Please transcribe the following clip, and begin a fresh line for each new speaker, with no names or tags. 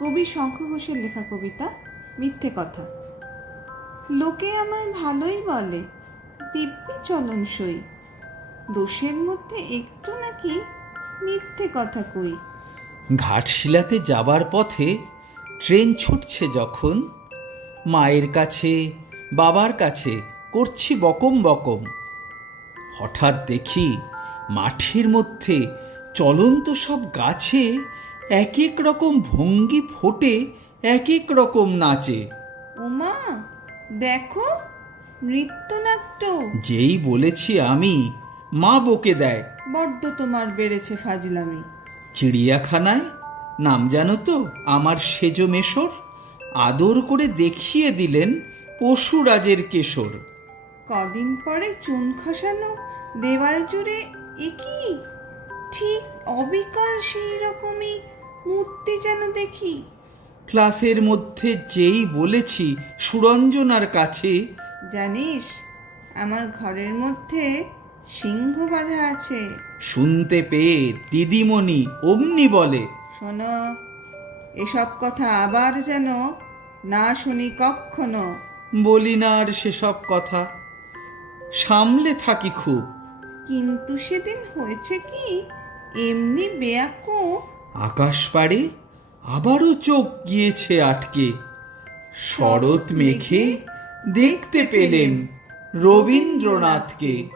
কবি শঙ্খ ঘোষের লেখা কবিতা, মিথ্যে কথা। লোকে আমায় ভালোই বলে, দিব্যি চলন সই। দোষের মধ্যে একটু নাকি মিথ্যে কথা কই।
ঘাটশিলাতে যাবার পথে ট্রেন ছুটছে যখন, মায়ের কাছে, বাবার কাছে করছি বকম বকম। হঠাৎ দেখি মাঠের মধ্যে চলন্ত সব গাছে এক এক রকম ভঙ্গি ফোটে এক এক রকম নাচে।
ওমা দেখো নৃত্যনাট্য।
যেই বলেছি আমি মা বকে দেয়।
বড্ড তোমার বেড়েছে ফাজলামি।
চিড়িয়াখানায়? নাম জানো তো আমার সেজ মেশর? আদর করে দেখিয়ে দিলেন পশুরাজের কেশর।
কদিন পরে চুন খসানো দেওয়াল জুড়ে একই ঠিক অবিকল সেই রকমই মূর্তি যেন দেখি।
ক্লাসের মধ্যে যেই বলেছি সুরঞ্জনার কাছে।
জানিস আমার ঘরের মধ্যে সিংহ বাঁধা আছে।
শুনতে পেয়ে দিদিমণি অমনি বলে
শোনো এসব কথা আবার যেন না শুনি কখনো।
বলি না আর সেসব কথা। সামলে থাকি খুব।
কিন্তু সেদিন হয়েছে কি এমনি বেয়াকো
আকাশ পাড়ে আবারও চোখ গিয়েছে আটকে। শরৎ মেঘে দেখতে পেলেন রবীন্দ্রনাথকে।